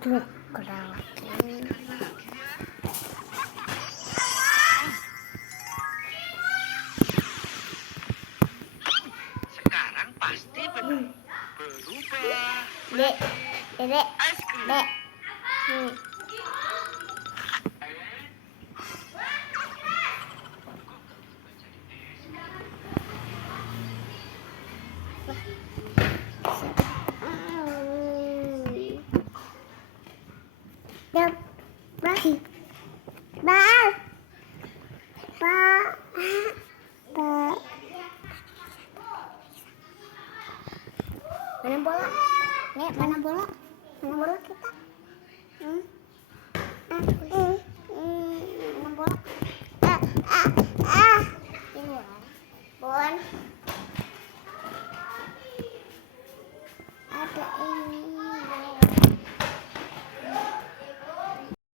Truk kerangkeng. Sekarang pasti berubah. Dek, dedek, Es krim. dek. Dek, bal, bal, bal. Mana bola? Nek, mana bola? Mana bola kita? Mana bola? Ini bola. Bon. Ada ini.